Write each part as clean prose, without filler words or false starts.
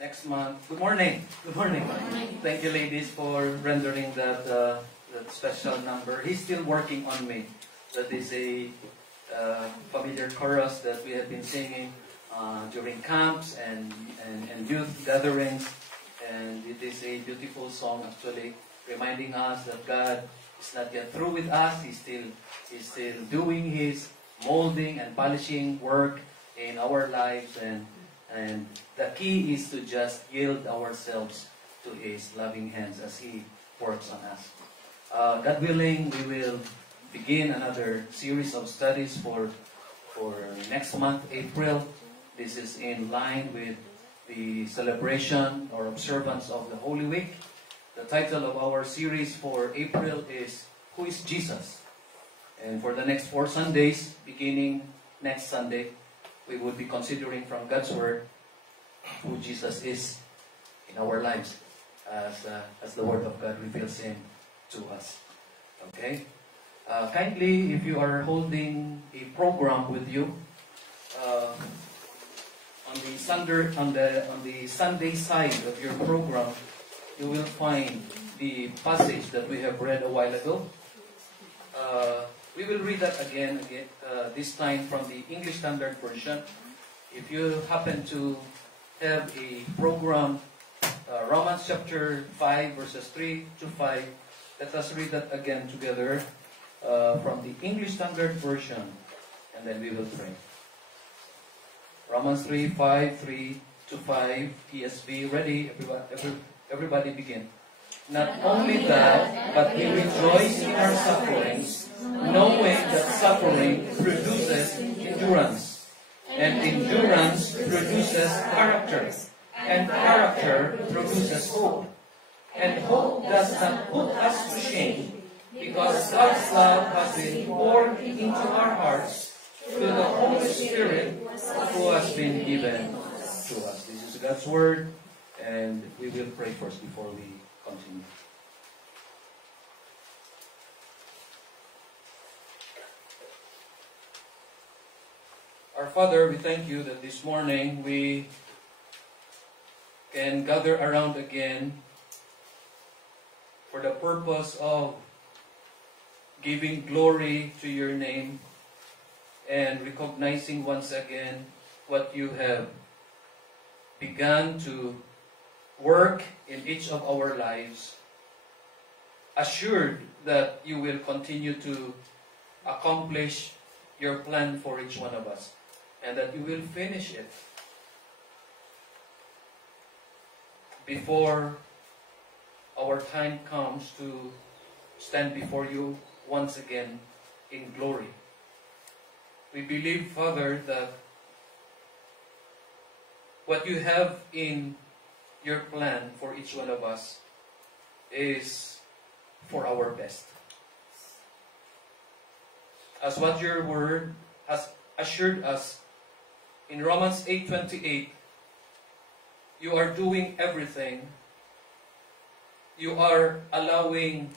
next month. Good morning. Good morning. Thank you, ladies, for rendering that special number. He's still working on me. That is a familiar chorus that we have been singing during camps and youth gatherings. And it is a beautiful song, actually, reminding us that God is not yet through with us. He's still doing His molding and polishing work in our lives, and the key is to just yield ourselves to His loving hands as He works on us. God willing, we will begin another series of studies for next month, April. This is in line with the celebration or observance of the Holy Week. The title of our series for April is Who is Jesus? And for the next 4 Sundays, beginning next Sunday, we will be considering from God's Word who Jesus is in our lives as the Word of God reveals Him to us. Okay? Kindly, if you are holding a program with you, on the Sunday side of your program, you will find the passage that we have read a while ago. We will read that again, this time from the English Standard Version. If you happen to have a program, Romans chapter 5, verses 3 to 5, let us read that again together from the English Standard Version, and then we will pray. Romans 3 to 5, ESV. Ready? Everybody begin. Not only that, but we rejoice in our sufferings, knowing that suffering produces endurance, and endurance produces character, and character produces hope. And hope does not put us to shame, because God's love has been poured into our hearts through the Holy Spirit who has been given to us. This is God's Word, and we will pray first before we continue. Our Father, we thank You that this morning we can gather around again for the purpose of giving glory to Your name and recognizing once again what You have begun to work in each of our lives, assured that You will continue to accomplish Your plan for each one of us, and that You will finish it before our time comes to stand before You once again in glory. We believe, Father, that what You have in Your plan for each one of us is for our best. As what Your Word has assured us in Romans 8:28, You are doing everything. You are allowing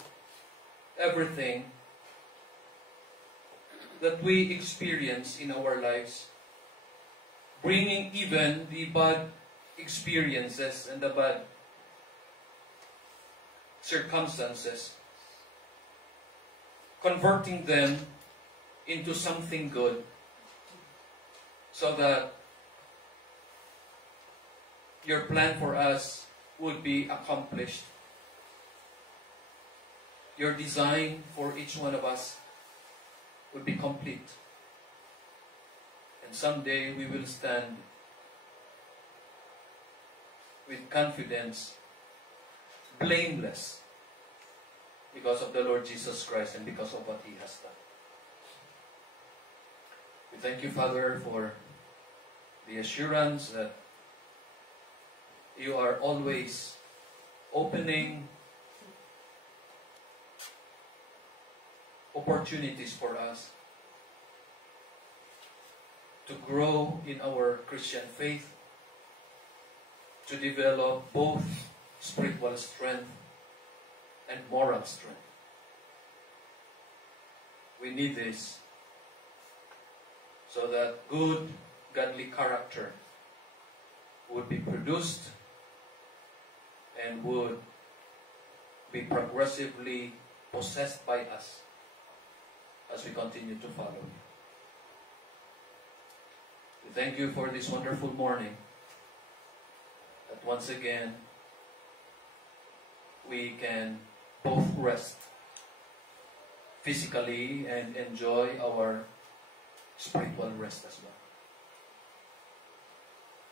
everything that we experience in our lives, bringing even the bad experiences and the bad circumstances, converting them into something good, so that Your plan for us would be accomplished. Your design for each one of us would be complete. And someday we will stand with confidence, blameless, because of the Lord Jesus Christ and because of what He has done. We thank You, Father, for the assurance that You are always opening opportunities for us to grow in our Christian faith, to develop both spiritual strength and moral strength. We need this so that good, godly character would be produced and would be progressively possessed by us as we continue to follow you. We thank you for this wonderful morning, that once again we can both rest physically and enjoy our spiritual rest as well.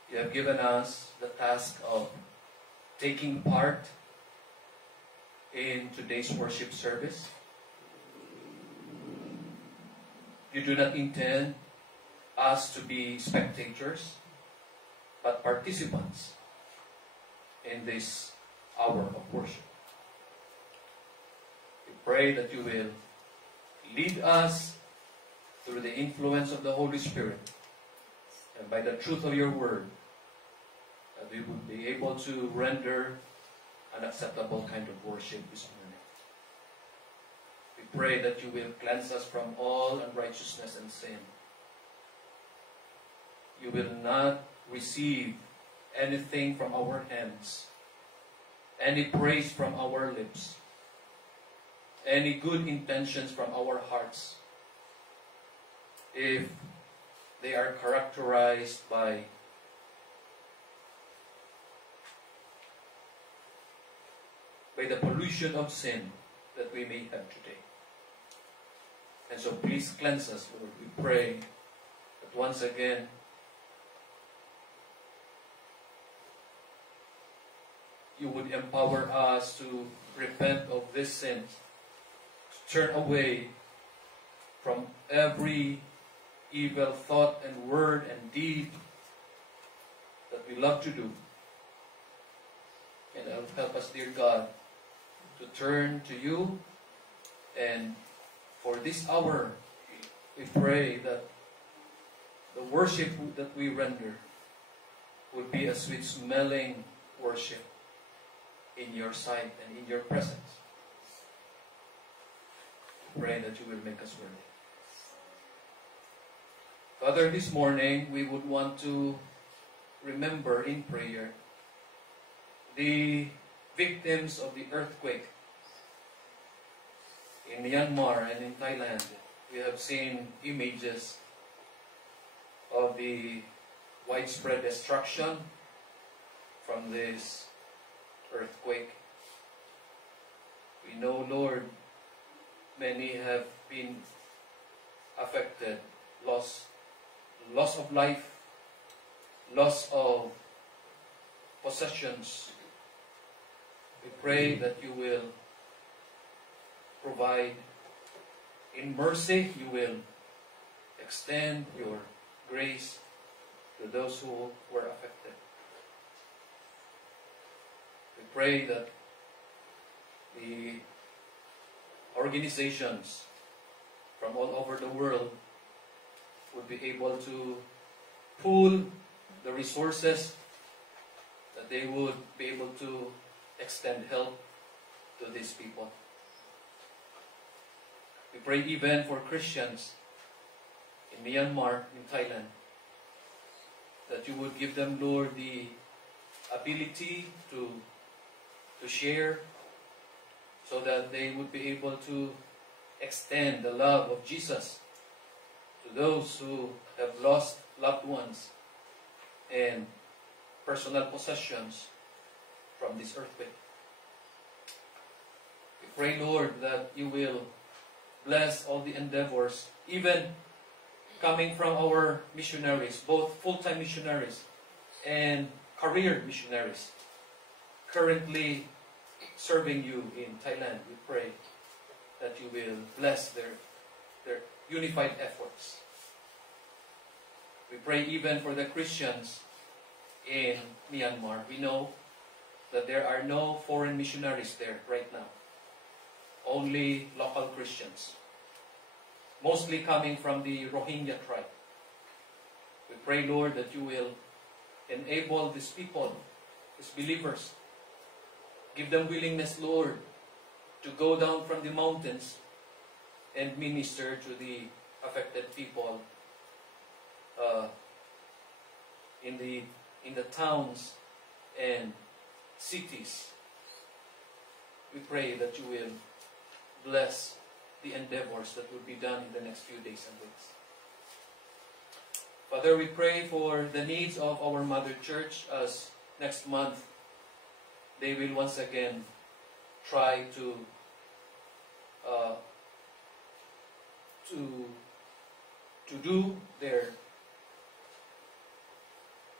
You have given us the task of taking part in today's worship service. You do not intend us to be spectators, but participants in this hour of worship. We pray that you will lead us through the influence of the Holy Spirit and by the truth of your word, that we will be able to render an acceptable kind of worship this morning. We pray that you will cleanse us from all unrighteousness and sin. You will not receive anything from our hands, any praise from our lips, any good intentions from our hearts, if they are characterized by the pollution of sin that we may have today. And so please cleanse us, Lord. We pray that once again you would empower us to repent of this sin, to turn away from every evil thought and word and deed that we love to do. And help us, dear God, to turn to you. And for this hour, we pray that the worship that we render would be a sweet-smelling worship in your sight and in your presence. We pray that you will make us worthy. Father, this morning we would want to remember in prayer the victims of the earthquake in Myanmar and in Thailand. We have seen images of the widespread destruction from this earthquake. We know, Lord, many have been affected, loss of life, loss of possessions. We pray that you will provide in mercy, you will extend your grace to those who were affected. We pray that the organizations from all over the world would be able to pool the resources, that they would be able to extend help to these people. We pray even for Christians in Myanmar, in Thailand, that you would give them, Lord, the ability to share, so that they would be able to extend the love of Jesus to those who have lost loved ones and personal possessions from this earthquake. We pray, Lord, that you will bless all the endeavors, even coming from our missionaries, both full-time missionaries and career missionaries, currently serving you in Thailand. We pray that you will bless their unified efforts. We pray even for the Christians in Myanmar. We know that there are no foreign missionaries there right now. Only local Christians, mostly coming from the Rohingya tribe. We pray, Lord, that you will enable these people, these believers, give them willingness, Lord, to go down from the mountains and minister to the affected people in the towns and cities we pray that you will bless the endeavors that will be done in the next few days and weeks. Father, we pray for the needs of our Mother Church as next month they will once again try to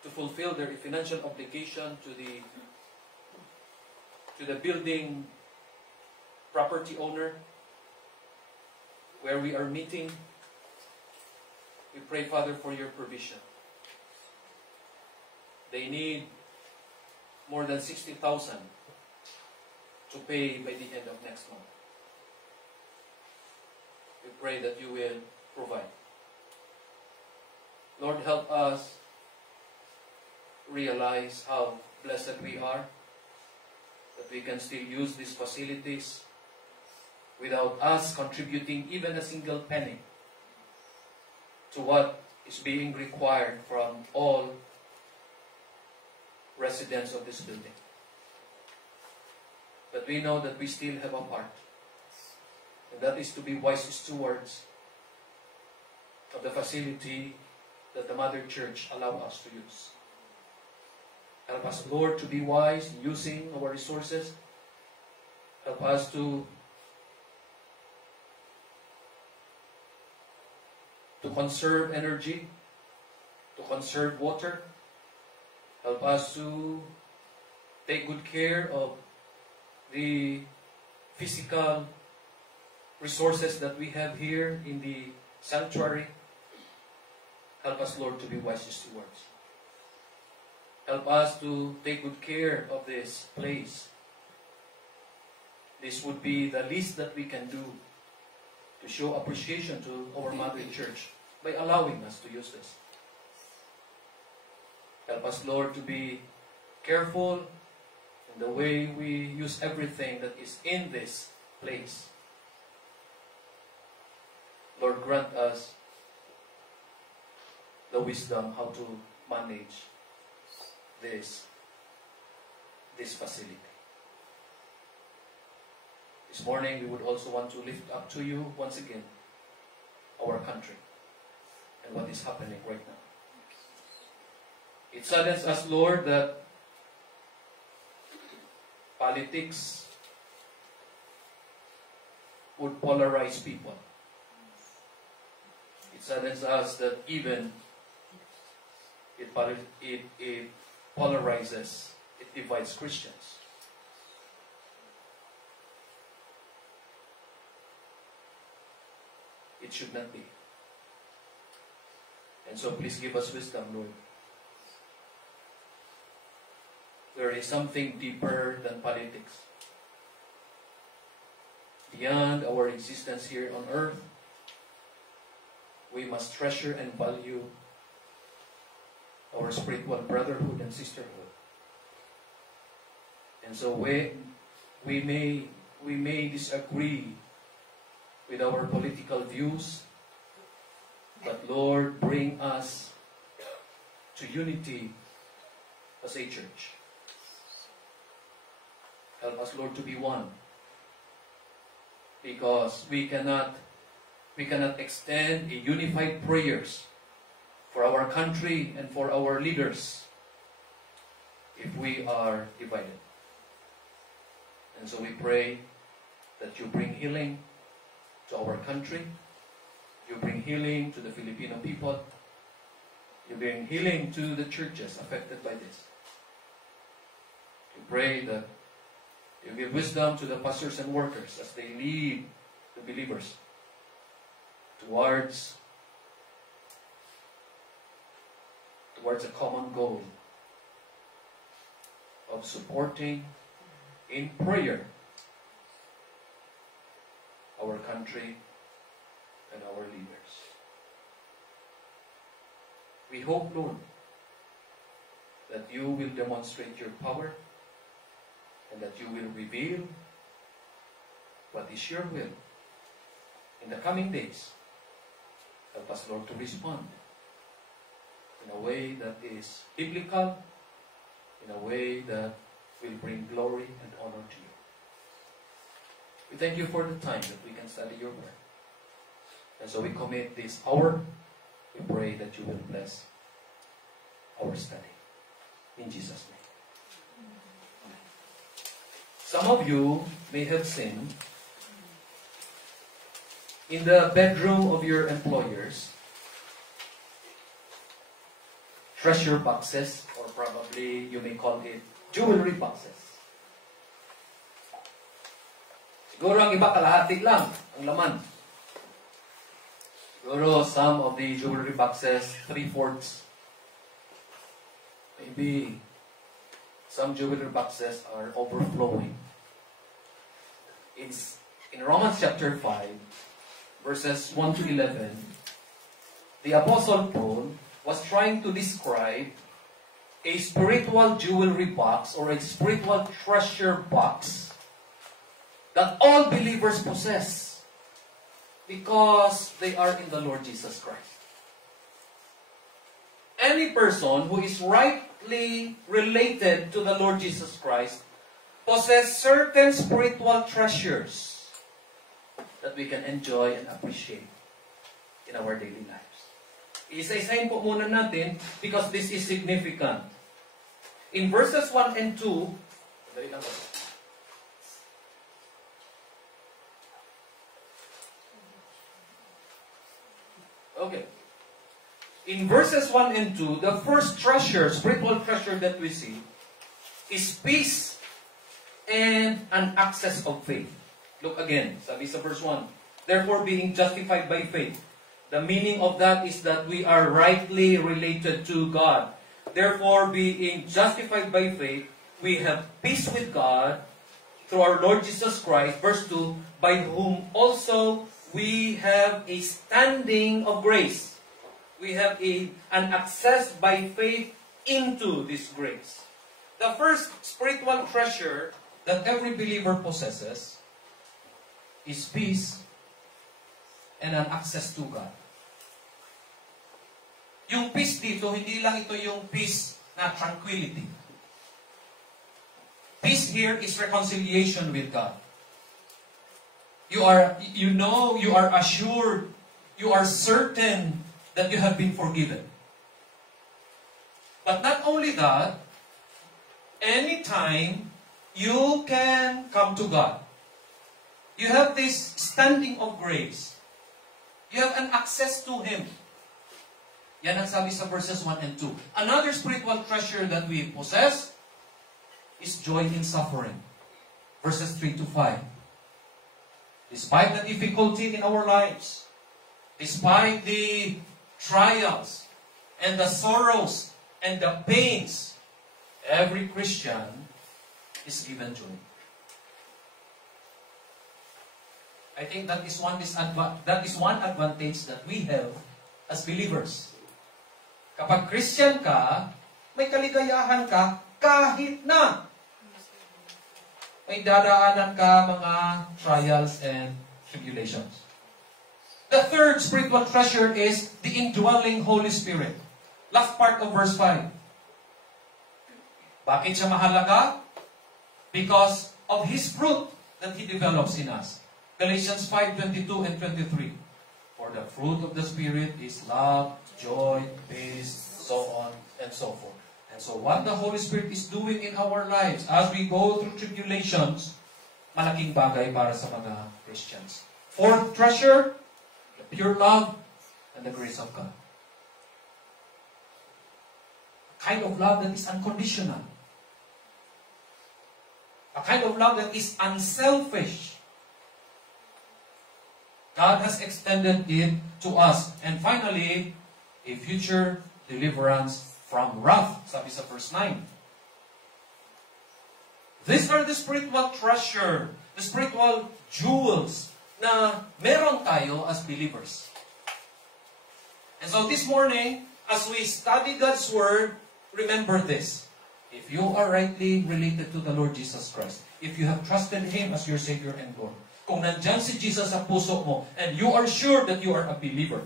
fulfill their financial obligation to the building property owner where we are meeting. We pray, Father, for your provision. They need more than 60,000 to pay by the end of next month. We pray that you will provide. Lord, help us realize how blessed we are, that we can still use these facilities without us contributing even a single penny to what is being required from all residents of this building. But we know that we still have a part, and that is to be wise stewards of the facility that the Mother Church allows us to use. Help us, Lord, to be wise in using our resources. Help us to conserve energy, to conserve water. Help us to take good care of the physical resources that we have here in the sanctuary. Help us, Lord, to be wise stewards. Help us to take good care of this place. This would be the least that we can do to show appreciation to our Mother Church by allowing us to use this. Help us, Lord, to be careful in the way we use everything that is in this place. Lord, grant us the wisdom how to manage this facility. This morning, we would also want to lift up to you once again our country and what is happening right now. It saddens us, Lord, that politics would polarize people. It saddens us that even it polarizes, it divides Christians. It should not be. And so please give us wisdom, Lord. There is something deeper than politics. Beyond our existence here on earth, we must treasure and value our spiritual brotherhood and sisterhood. And so we may disagree with our political views, but Lord, bring us to unity as a church. Help us, Lord, to be one, because we cannot extend a unified prayers for our country and for our leaders if we are divided. And so we pray that you bring healing to our country, you bring healing to the Filipino people, you bring healing to the churches affected by this. We pray that you give wisdom to the pastors and workers as they lead the believers towards a common goal of supporting in prayer our country and our leaders. We hope, Lord, that you will demonstrate your power and that you will reveal what is your will in the coming days. Help us, Lord, to respond in a way that is biblical, in a way that will bring glory and honor to you. We thank you for the time that we can study your word. And so we commit this hour. We pray that you will bless our study. In Jesus' name. Some of you may have seen in the bedroom of your employers treasure boxes, or probably you may call it jewelry boxes. Siguro ang iba kalahati lang ang laman. Siguro some of the jewelry boxes, 3/4. Maybe some jewelry boxes are overflowing. It's in Romans chapter 5, verses 1 to 11, the Apostle Paul was trying to describe a spiritual jewelry box or a spiritual treasure box that all believers possess because they are in the Lord Jesus Christ. Any person who is rightly related to the Lord Jesus Christ possess certain spiritual treasures that we can enjoy and appreciate in our daily lives. Isa-isahin po muna natin because this is significant. In verses 1 and 2, dali lang po. Okay. In verses 1 and 2, the first treasure, spiritual treasure that we see is peace and an access of faith. Look again, sabi sa verse 1. Therefore, being justified by faith. The meaning of that is that we are rightly related to God. Therefore, being justified by faith, we have peace with God through our Lord Jesus Christ. Verse 2, by whom also we have a standing of grace. We have an access by faith into this grace. The first spiritual treasure that every believer possesses is peace and an access to God. Yung peace dito, hindi lang ito yung peace na tranquility. Peace here is reconciliation with God. You are assured, you are certain that you have been forgiven. But not only that, anytime you can come to God. You have this standing of grace. You have an access to Him. Yan ang sabi sa verses 1 and 2. Another spiritual treasure that we possess is joy in suffering. Verses 3 to 5. Despite the difficulty in our lives, despite the trials and the sorrows and the pains, every Christian is given joy. I think that is one advantage that we have as believers. Kapag Christian ka, may kaligayahan ka kahit na may dadaanan ka mga trials and tribulations. The third spiritual treasure is the indwelling Holy Spirit. Last part of verse 5. Bakit siya mahalaga? Because of His fruit that He develops in us. Galatians 5:22 and 23. For the fruit of the Spirit is love, joy, peace, so on and so forth. And so what the Holy Spirit is doing in our lives as we go through tribulations, malaking bagay para sa mga Christians. Fourth treasure, the pure love and the grace of God. A kind of love that is unconditional. A kind of love that is unselfish. God has extended it to us. And finally, a future deliverance from wrath. Sabi sa verse 9. These are the spiritual treasure, the spiritual jewels na meron tayo as believers. And so this morning, as we study God's Word, remember this. If you are rightly related to the Lord Jesus Christ, if you have trusted Him as your Savior and Lord, kung nandyan si Jesus sa puso mo, and you are sure that you are a believer,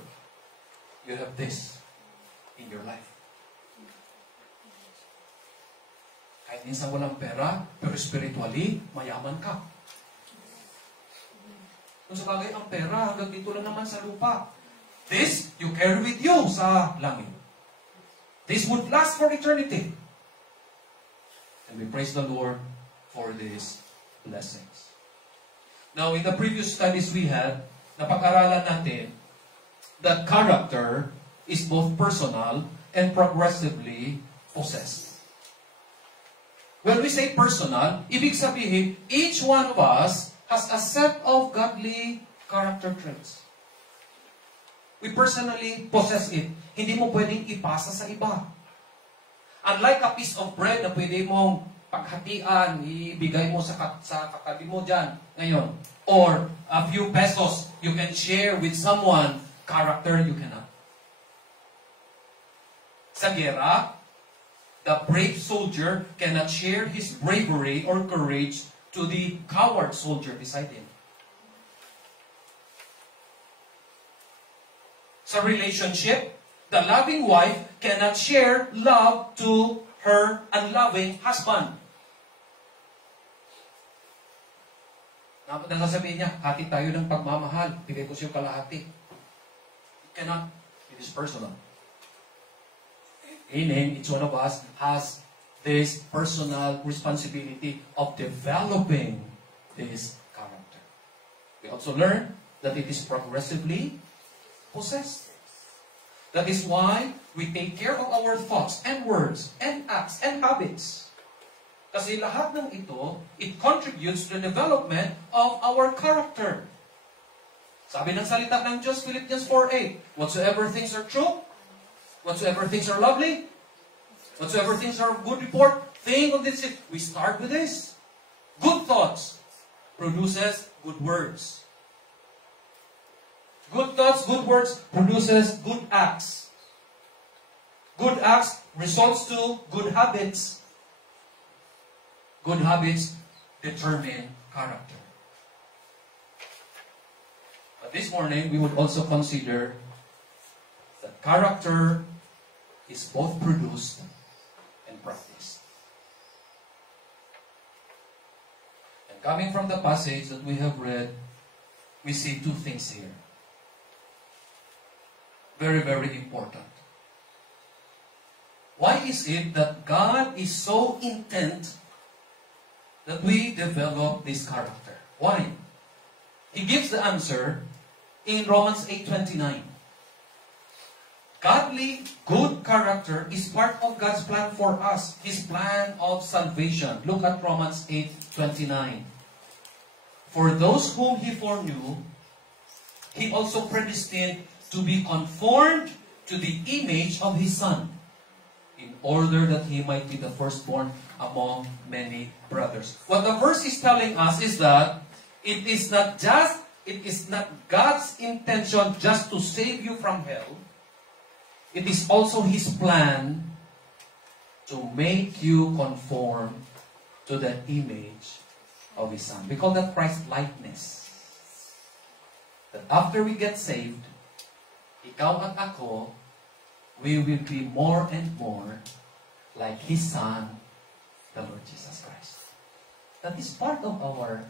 you have this in your life. Kahit minsan walang pera, pero spiritually, mayaman ka. Kung sa bagay, ang pera hanggang dito lang naman sa lupa. This, you carry with you sa langit. This would last for eternity. And we praise the Lord for these blessings. Now, in the previous studies we had, napag-aralan natin that character is both personal and progressively possessed. When we say personal, ibig sabihin, each one of us has a set of godly character traits. We personally possess it. Hindi mo pwedeng ipasa sa iba. Unlike a piece of bread na pwede mong paghatian, ibigay mo sa katabi mo dyan ngayon. Or a few pesos you can share with someone, character you cannot. Sa gera, the brave soldier cannot share his bravery or courage to the coward soldier beside him. Sa relationship, the loving wife cannot share love to her unloving husband. Nasasabihin niya, hati tayo ng pagmamahal. Bigay ko siya kalahati. It cannot. It is personal. Meaning, each one of us has this personal responsibility of developing this character. We also learn that it is progressively possessed. That is why we take care of our thoughts and words and acts and habits. Kasi lahat ng ito, it contributes to the development of our character. Sabi ng salita ng Diyos, Philippians 4:8, whatsoever things are true, whatsoever things are lovely, whatsoever things are of good report, think of this. We start with this. Good thoughts produces good words. Good thoughts, good words produces good acts. Good acts results to good habits. Good habits determine character. But this morning, we would also consider that character is both produced and practiced. And coming from the passage that we have read, we see two things here. Very, very important. Why is it that God is so intent that we develop this character? Why? He gives the answer in Romans 8:29. Godly, good character is part of God's plan for us, His plan of salvation. Look at Romans 8:29. For those whom He foreknew, He also predestined to be conformed to the image of His Son, in order that He might be the firstborn among many brothers. What the verse is telling us is that it is not God's intention just to save you from hell. It is also His plan to make you conform to the image of His Son. We call that Christ-likeness. That after we get saved, ikaw at ako, we will be more and more like His Son, the Lord Jesus Christ. That is part of our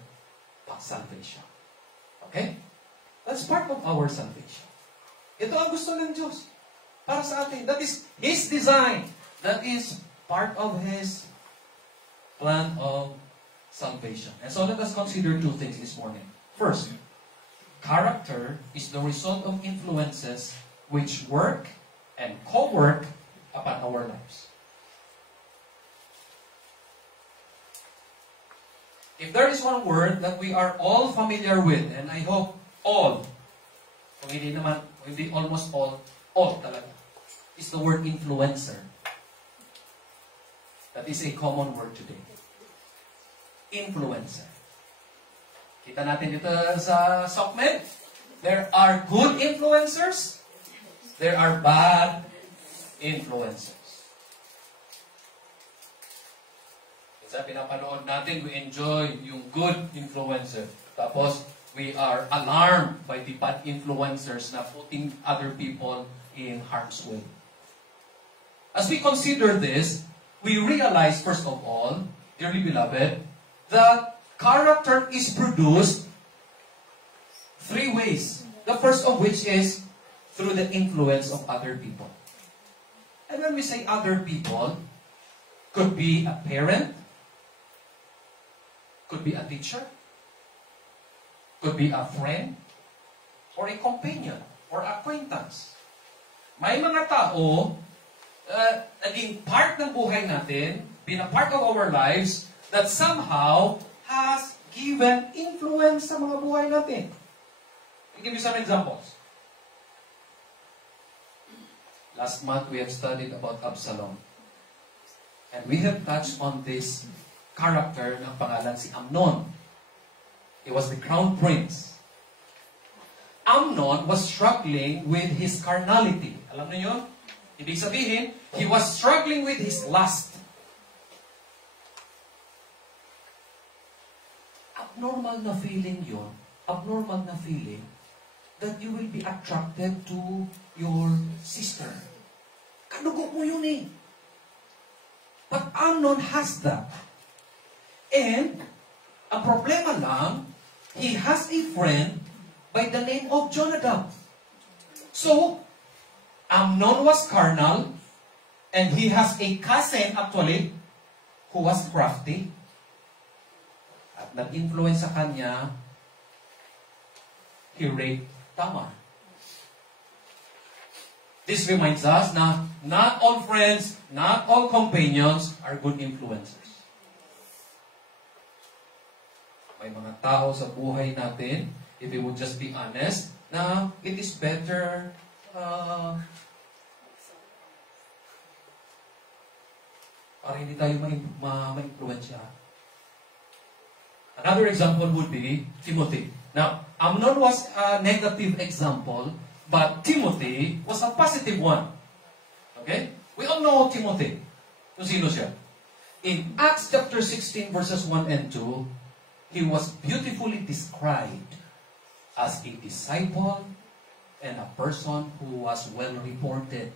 salvation. Okay? That's part of our salvation. Ito ang gusto ng Diyos para sa atin. That is His design. That is part of His plan of salvation. And so let us consider two things this morning. First, character is the result of influences which work and co-work upon our lives. If there is one word that we are all familiar with, and I hope all, kung hindi naman, kung hindi almost all talaga, is the word influencer. That is a common word today. Influencer. Kita natin dito sa SOCMED, there are good influencers, there are bad influencers. Sa pinapanood natin, we enjoy yung good influencer. Tapos, we are alarmed by the bad influencers na putting other people in harm's way. As we consider this, we realize, first of all, dearly beloved, that character is produced Three ways. The first of which is through the influence of other people. And when we say other people, could be a parent, could be a teacher, could be a friend, or a companion, or acquaintance. May mga tao naging part ng buhay natin, been a part of our lives, that somehow has given influence sa mga buhay natin. I'll give you some examples. Last month, we have studied about Absalom. And we have touched on this character ng pangalan si Amnon. He was the crown prince. Amnon was struggling with his carnality. Alam niyo yun? Ibig sabihin, he was struggling with his lust. Abnormal na feeling yun. Abnormal na feeling that you will be attracted to your sister. Kadugo mo yun eh. But Amnon has that. And, ang problema lang, he has a friend by the name of Jonadab. So, Amnon was carnal, and he has a cousin actually, who was crafty. At nag-influence sa kanya, he raped Tamar. This reminds us na not all friends, not all companions are good influencers. May mga tao sa buhay natin, if we would just be honest, na it is better para hindi tayo ma-influensya. Another example would be Timothy. Now, Amnon was a negative example, but Timothy was a positive one. Okay? We all know Timothy. Kung sino siya. In Acts chapter 16 verses 1 and 2, he was beautifully described as a disciple and a person who was well-reported.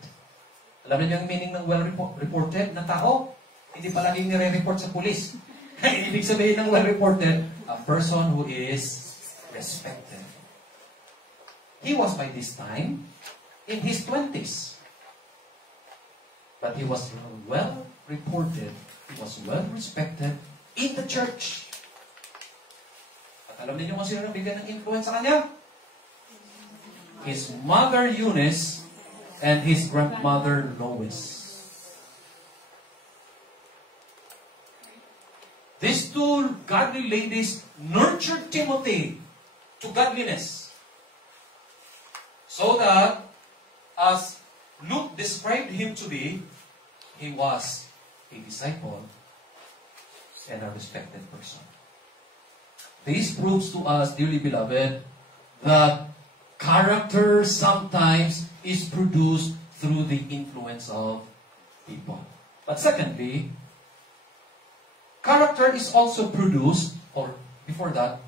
Alam niyo yung meaning ng well-reported na tao? Hindi palaging nire-report sa pulis. Ibig sabihin ng well-reported, a person who is respected. He was by this time in his 20s. But he was well-reported, he was well-respected in the church. At alam niyo kung sino nabigyan ng influence sa kanya? His mother Eunice and his grandmother Lois. These two godly ladies nurtured Timothy to godliness. So that, as Luke described him to be, he was a disciple and a respected person. This proves to us, dearly beloved, that character sometimes is produced through the influence of people. But secondly, character is also produced, or before that,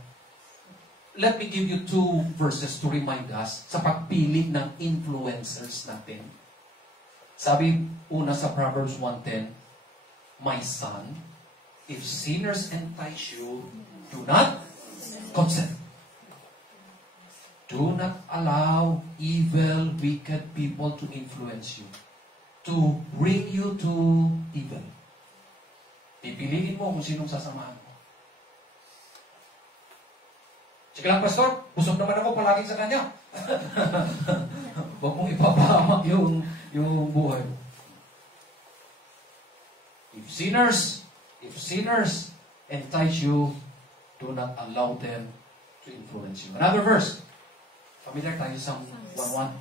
let me give you two verses to remind us sa pagpili ng influencers natin. Sabi una sa Proverbs 1:10, my son, if sinners entice you, do not consent. Do not allow evil, wicked people to influence you, to bring you to evil. Pipiliin mo kung sinong sasamahan mo. Sige lang, Pastor, busog naman ako palagi sa kanya. Huwag mong ipapahamak yung buhay. If sinners entice you, do not allow them to influence you. Another verse. Familiar tayo sa 1:1.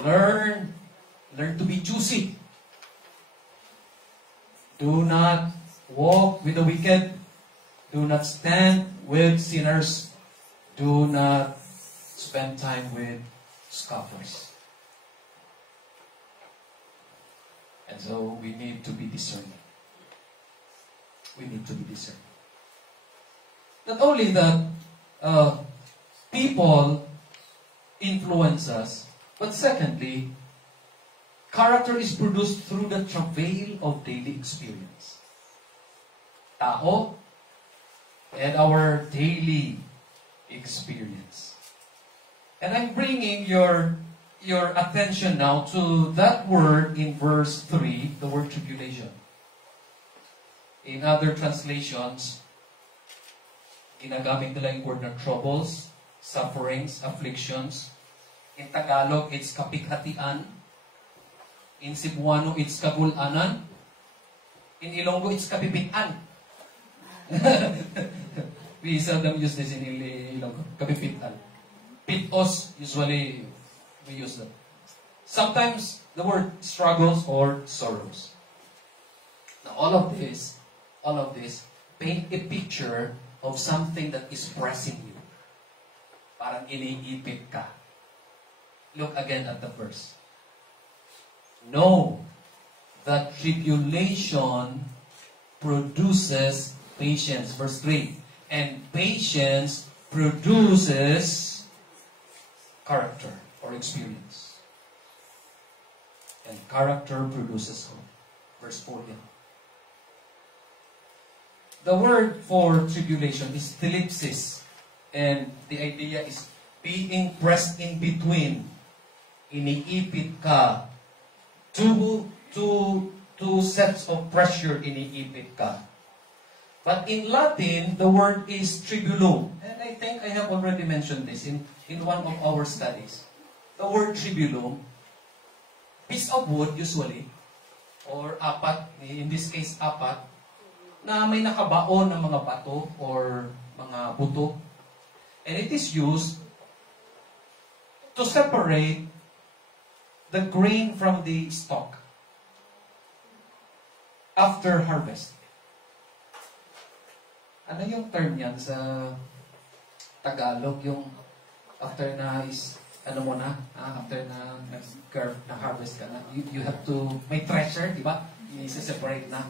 Learn to be choosy. Do not walk with the wicked. Do not stand with sinners. Do not spend time with scoffers. And so we need to be discerning. We need to be discerning. Not only that people influence us, but secondly, character is produced through the travail of daily experience. Tao and our daily experience. And I'm bringing your attention now to that word in verse 3, the word tribulation. In other translations, ginagamit nila yung word na troubles, sufferings, afflictions. In Tagalog, it's kapighatian. In Cebuano, it's kagulanan. In Ilonggo, it's kapipitan. We seldom use this in Ilonggo. Kapipitan. Pitos, usually we use them. Sometimes the word struggles or sorrows. Now all of this paint a picture of something that is pressing you. Parang iniipit ka. Look again at the verse. Know that tribulation produces patience. Verse 3. And patience produces character or experience. And character produces hope. Verse 4 again. The word for tribulation is thlipsis. And the idea is being pressed in between. Iniipit ka. Two sets of pressure iniipit ka. But in Latin, the word is tribulum. And I think I have already mentioned this in one of our studies. The word tribulum, piece of wood usually, or apat, in this case apat, na may nakabaon ng mga bato or mga buto. And it is used to separate the grain from the stalk after harvest. Ano yung term yan sa Tagalog? Yung after na is, ano mo na, after na harvest ka na, you have to, may thresher, di ba? I-separate na.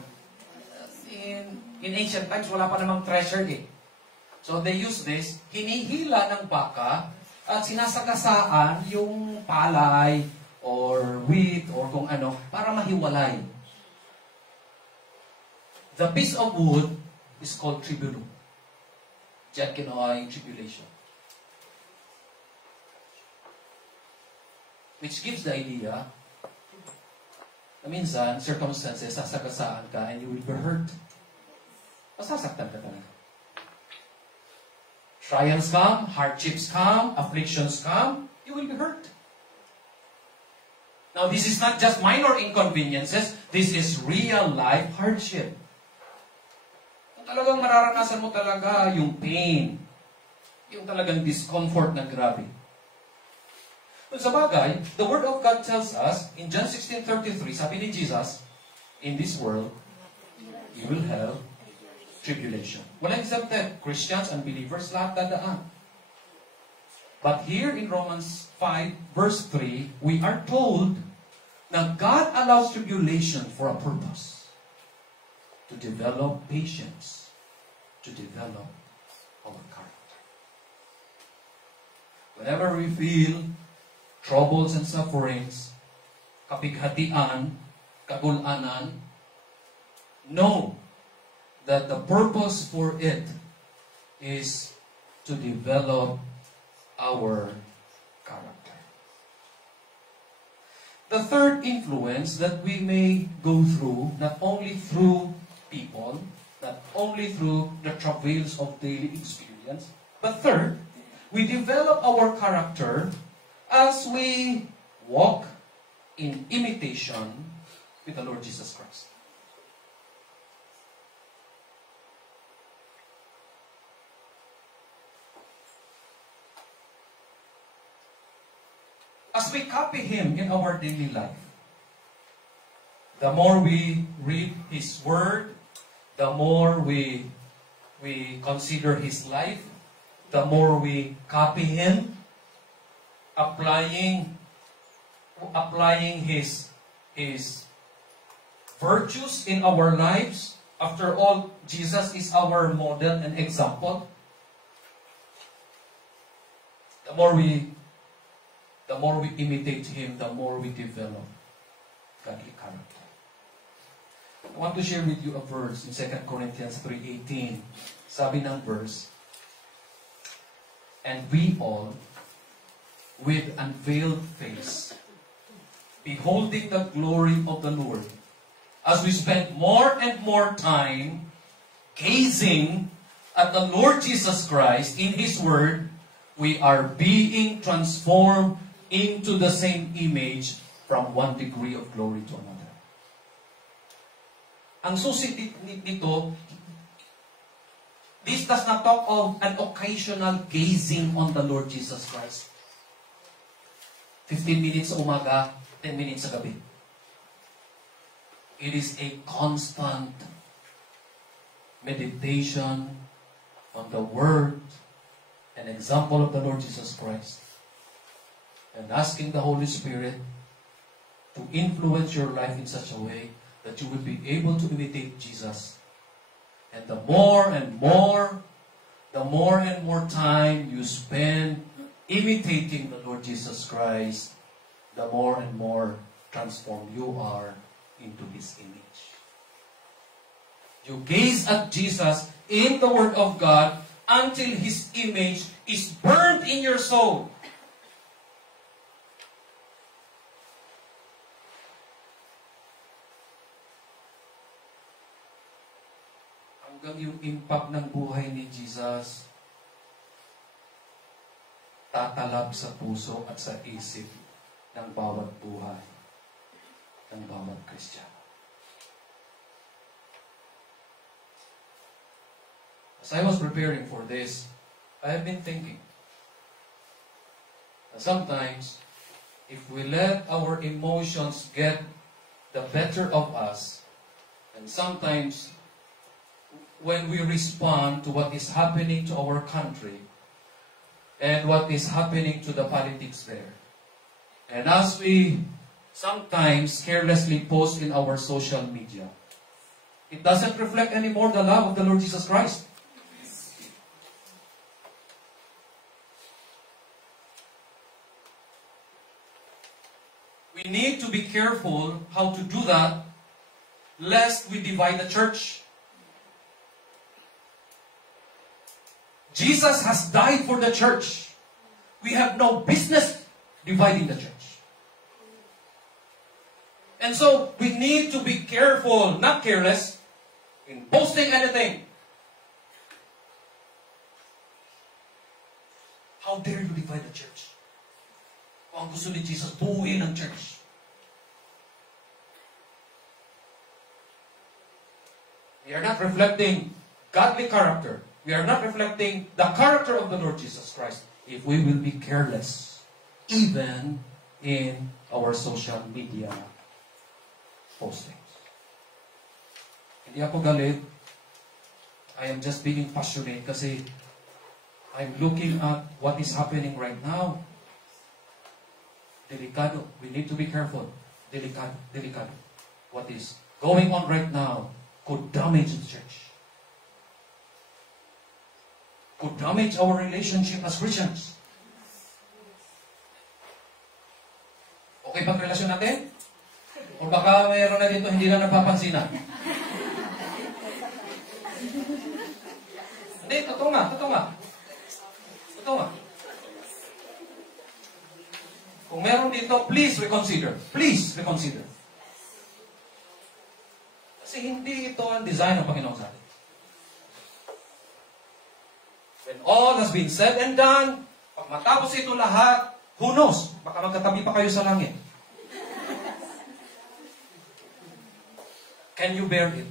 In ancient times, wala pa namang thresher eh. So they use this, hinihila ng baka at sinasagasaan yung palay or wheat or kung ano para mahiwalay. The piece of wood is called tribulum. Diyan ginawa yung tribulation. Which gives the idea na minsan, circumstances, sasagasaan ka and you will be hurt. Masasaktan ka talaga. Trials come, hardships come, afflictions come, you will be hurt. Now, this is not just minor inconveniences, this is real life hardship. Talagang mararanasan mo talaga yung pain, yung talagang discomfort na grabe. But sa bagay, the Word of God tells us, in John 16:33, sabi ni Jesus, in this world, you will have tribulation. Walang exempted. Christians, unbelievers, lahat dadaan. But here in Romans 5, verse 3, we are told that God allows tribulation for a purpose. To develop patience. To develop our character. Whenever we feel troubles and sufferings, kapighatian, kagulanan, know that the purpose for it is to develop our character. The third influence that we may go through, not only through people, not only through the travails of daily experience, but third, we develop our character as we walk in imitation with the Lord Jesus Christ. As we copy Him in our daily life, the more we read His Word, the more we consider His life, the more we copy Him, applying His virtues in our lives. After all, Jesus is our model and example. The more we imitate Him, the more we develop godly character. I want to share with you a verse in 2 Corinthians 3:18. Sabi ng verse, And we all, with unveiled face, beholding the glory of the Lord, as we spend more and more time gazing at the Lord Jesus Christ in His Word, we are being transformed into the same image from one degree of glory to another. Ang susi nito, this does not talk of an occasional gazing on the Lord Jesus Christ. 15 minutes sa umaga, 10 minutes sa gabi. It is a constant meditation on the Word and example of the Lord Jesus Christ. And asking the Holy Spirit to influence your life in such a way that you will be able to imitate Jesus. And the more and more time you spend imitating the Lord Jesus Christ, the more and more transformed you are into His image. You gaze at Jesus in the Word of God until His image is burned in your soul. Hanggang yung impact ng buhay ni Jesus tatalab sa puso at sa isip ng bawat buhay, ng bawat Kristiyano. As I was preparing for this, I have been thinking that sometimes, if we let our emotions get the better of us, and sometimes when we respond to what is happening to our country and what is happening to the politics there, and as we sometimes carelessly post in our social media, it doesn't reflect anymore the love of the Lord Jesus Christ. We need to be careful how to do that, lest we divide the church. Jesus has died for the church. We have no business dividing the church. And so, we need to be careful, not careless, in posting anything. How dare you divide the church? Kung ang gusto ni Jesus, buuin ang church. We are not reflecting godly character. We are not reflecting the character of the Lord Jesus Christ if we will be careless, even in our social media postings. Hindi ako galit. I am just being passionate kasi I'm looking at what is happening right now. Delikado. We need to be careful. Delikado. Delikado. What is going on right now could damage the church. Could damage our relationship as Christians. Okay ba ang relasyon natin? O baka mayroon na dito hindi na napapansinan? Hindi, totoo nga. Kung meron dito, please reconsider. Please reconsider. Kasi hindi ito ang design ng Panginoon sa atin. When all has been said and done, pag matapos ito lahat, who knows? Baka magkatabi pa kayo sa langit. Can you bear it?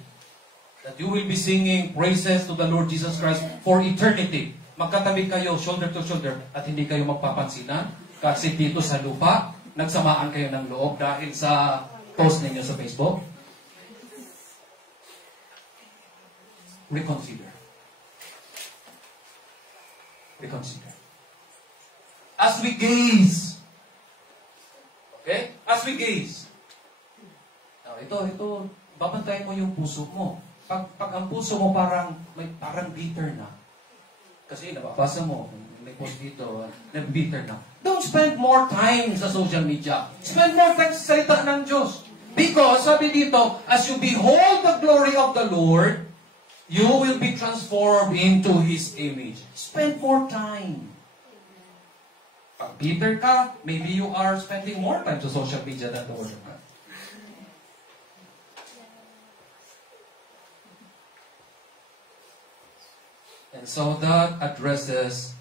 That you will be singing praises to the Lord Jesus Christ for eternity. Magkatabi kayo, shoulder to shoulder, at hindi kayo magpapansinan. Kasi dito sa lupa, nagsamaan kayo ng loob dahil sa post ninyo sa Facebook. Reconsider. Reconsider. As we gaze. Okay? As we gaze. Now, ito, babantayan mo yung puso mo. Pag ang puso mo parang bitter na. Kasi nababasa mo, may post dito, bitter na. Don't spend more time sa social media. Spend more time sa salita ng Diyos. Because, sabi dito, as you behold the glory of the Lord, you will be transformed into His image. Spend more time Pag bitter ka, maybe you are spending more time to social media than the Word of God. And so that addresses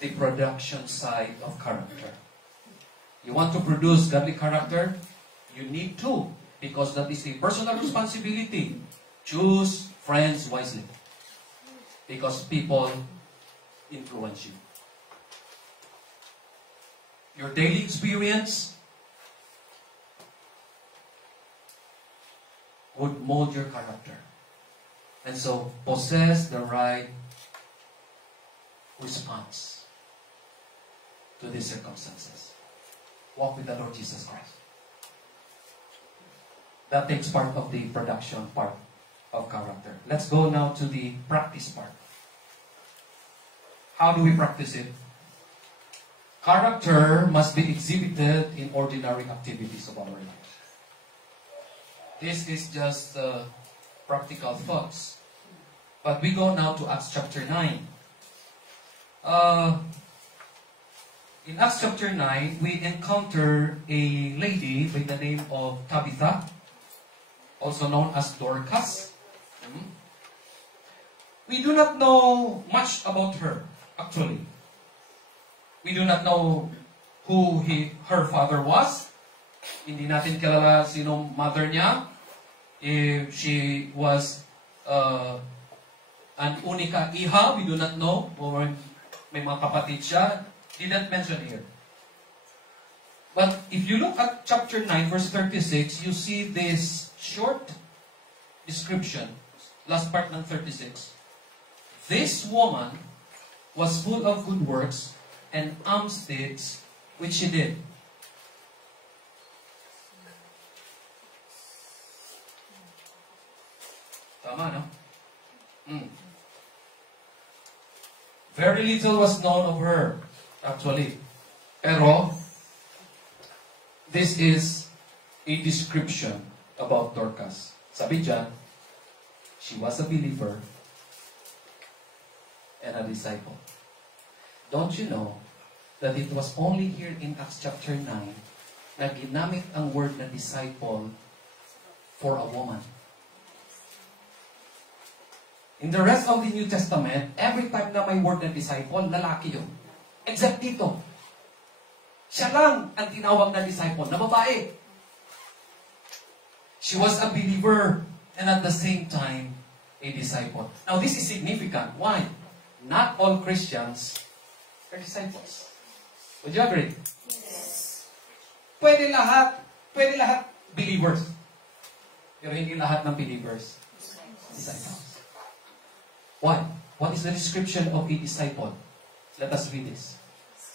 the production side of character. You want to produce godly character? You need to, because that is a personal responsibility. Choose friends wisely, because people influence you. Your daily experience would mold your character. And so, possess the right response to these circumstances. Walk with the Lord Jesus Christ. That takes part of the production part of character. Let's go now to the practice part. How do we practice it? Character must be exhibited in ordinary activities of our life. This is just practical thoughts. But we go now to Acts chapter 9. In Acts chapter 9, we encounter a lady by the name of Tabitha, also known as Dorcas. We do not know much about her, actually. We do not know who her father was. Hindi natin kilala sino mother niya. If she was an unika iha, we do not know. Or may mga kapatid siya. Didn't mention here. But if you look at chapter 9, verse 36, you see this short description. Last part ng 36. This woman was full of good works and alms deeds which she did. Tama, no? Very little was known of her, actually. Pero, this is a description about Dorcas. Sabi dyan, she was a believer and a disciple. Don't you know that it was only here in Acts chapter 9 na ginamit ang word na disciple for a woman? In the rest of the New Testament, every time na may word na disciple, lalaki yun. Except dito. Siya lang ang tinawag na disciple, na babae. She was a believer and at the same time, a disciple. Now, this is significant. Why? Not all Christians are disciples. Would you agree? Yes. Pwede lahat believers. Pero hindi lahat ng believers disciples. Why? What is the description of a disciple? Let us read this.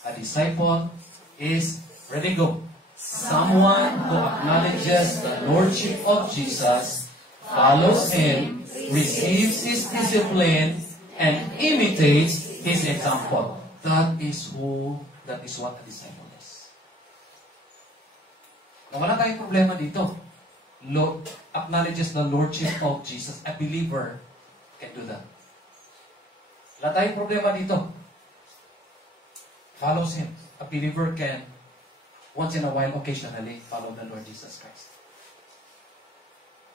A disciple is, ready, go. Someone who acknowledges the Lordship of Jesus, follows Him, receives His discipline, and imitates His example. That is what a disciple is. Na wala tayong problema dito. Acknowledges the Lordship of Jesus. A believer can do that. Wala tayong problema dito. Follows Him. A believer can, once in a while, occasionally, follow the Lord Jesus Christ.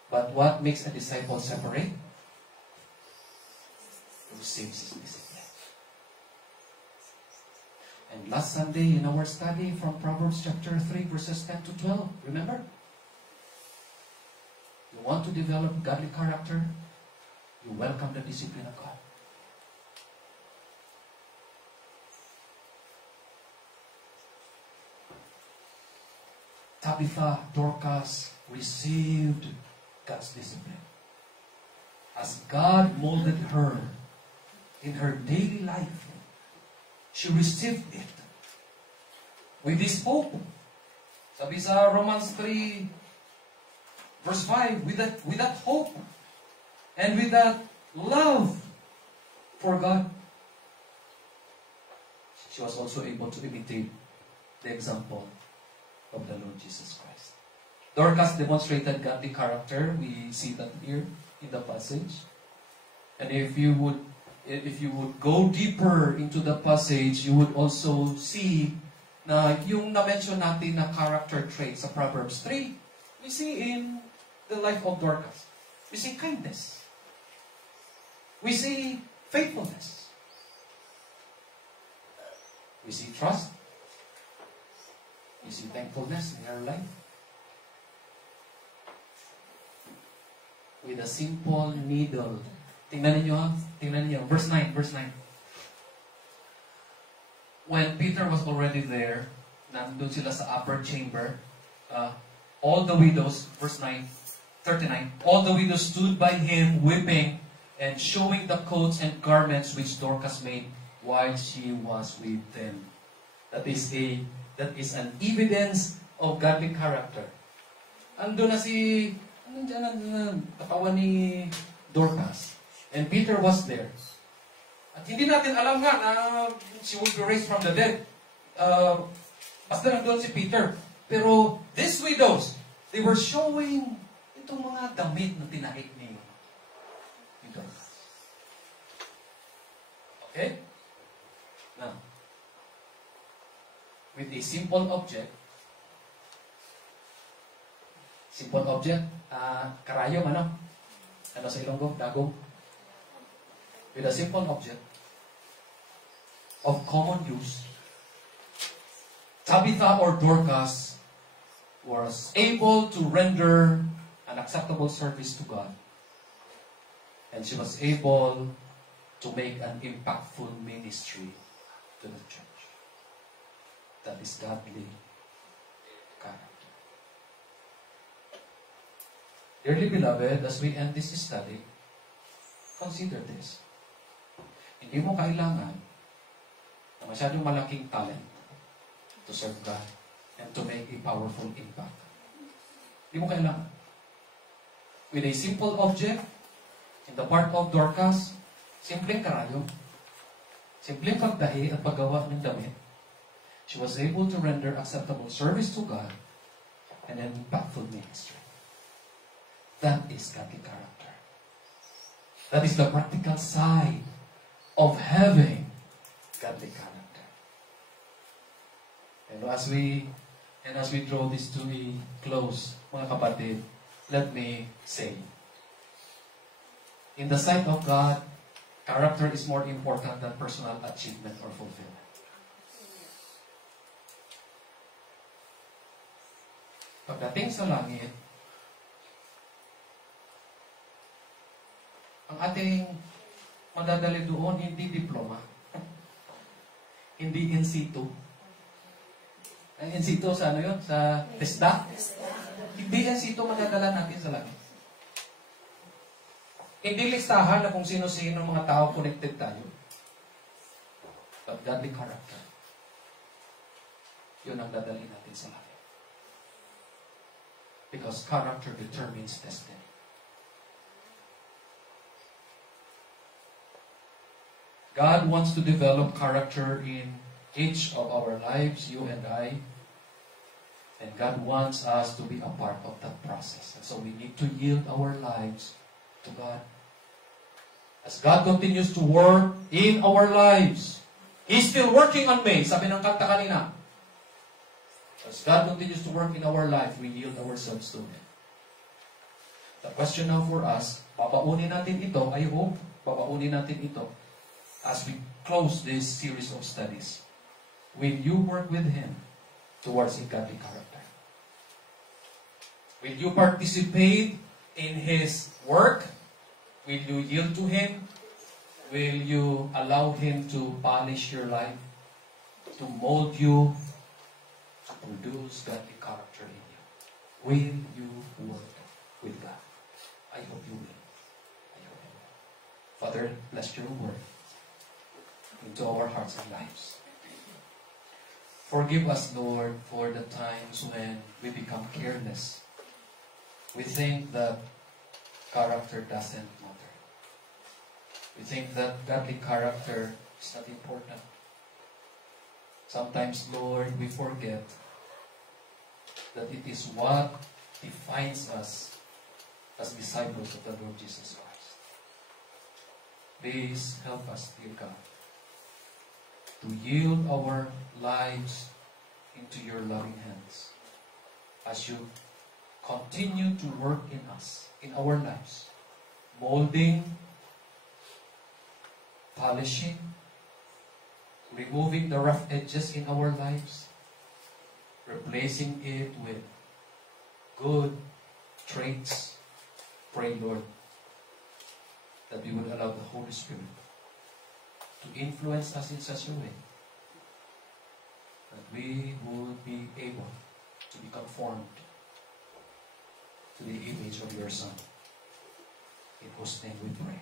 But what makes a disciple separate? Receives His discipline. And last Sunday in our study from Proverbs chapter 3 verses 10 to 12, remember? You want to develop godly character? You welcome the discipline of God. Tabitha, Dorcas received God's discipline. As God molded her in her daily life, she received it with this hope. Sabi sa Romans 3 verse 5, with that hope and with that love for God, she was also able to imitate the example of the Lord Jesus Christ. Dorcas demonstrated godly character. We see that here in the passage. And if you would go deeper into the passage, you would also see na yung na-mention natin na character trait sa Proverbs 3, we see in the life of Dorcas. We see kindness. We see faithfulness. We see trust. We see thankfulness in her life. With a simple needle. Tingnan niyo ha. Tingnan niyo. Verse 9. Verse 9. When Peter was already there, nandun sila sa upper chamber, all the widows, verse 9, 39, all the widows stood by him, weeping, and showing the coats and garments which Dorcas made while she was with them. That is an evidence of godly character. Ando na si, katawan ni Dorcas. And Peter was there. At hindi natin alam nga na she will be raised from the dead. Basta nandun si Peter. Pero these widows, they were showing itong mga damit na tinaik ni Dorcas. Okay? Now, with a simple object, karayom, ano? Ano sa Ilonggo? Dagong? With a simple object of common use, Tabitha or Dorcas was able to render an acceptable service to God. And she was able to make an impactful ministry to the church. That is godly character. Dearly beloved, as we end this study, consider this. Hindi mo kailangan na masyadong malaking talent to serve God and to make a powerful impact. Hindi mo kailangan. With a simple object, in the part of Dorcas, simpleng karayom, simpleng pagdahi at paggawa ng damit, she was able to render acceptable service to God and an impactful ministry. That is godly character. That is the practical side of having godly character. And as we draw this to a close, mga kapatid, let me say, in the sight of God, character is more important than personal achievement or fulfillment. Pagdating sa langit, ang ating madadali doon, hindi diploma. Hindi in situ. Ang in situ sa ano yun? Sa TESDA? Hindi in situ madadala natin sa langit. Hindi listahan na kung sino-sino mga tao connected tayo. But godly character. Yun ang dadali natin sa langit. Because character determines destiny. God wants to develop character in each of our lives, you and I. And God wants us to be a part of that process. And so we need to yield our lives to God. As God continues to work in our lives, He's still working on me. Sabi ng kanta kanina. As God continues to work in our life, we yield ourselves to Him. The question now for us, papaunin natin ito, I hope, papaunin natin ito, as we close this series of studies. Will you work with Him towards a godly character? Will you participate in His work? Will you yield to Him? Will you allow Him to polish your life, to mold you, to produce godly character in you? Will you work with God? I hope you will. I hope you will. Father, bless your word into our hearts and lives. Forgive us, Lord, for the times when we become careless. We think that character doesn't matter. We think that godly character is not important. Sometimes, Lord, we forget that it is what defines us as disciples of the Lord Jesus Christ. Please help us, dear God, to yield our lives into your loving hands as you continue to work in us, in our lives, molding, polishing, removing the rough edges in our lives, replacing it with good traits. Pray, Lord, that we would allow the Holy Spirit to influence us in such a way that we would be able to be conformed to the image of your Son, in whose name we pray.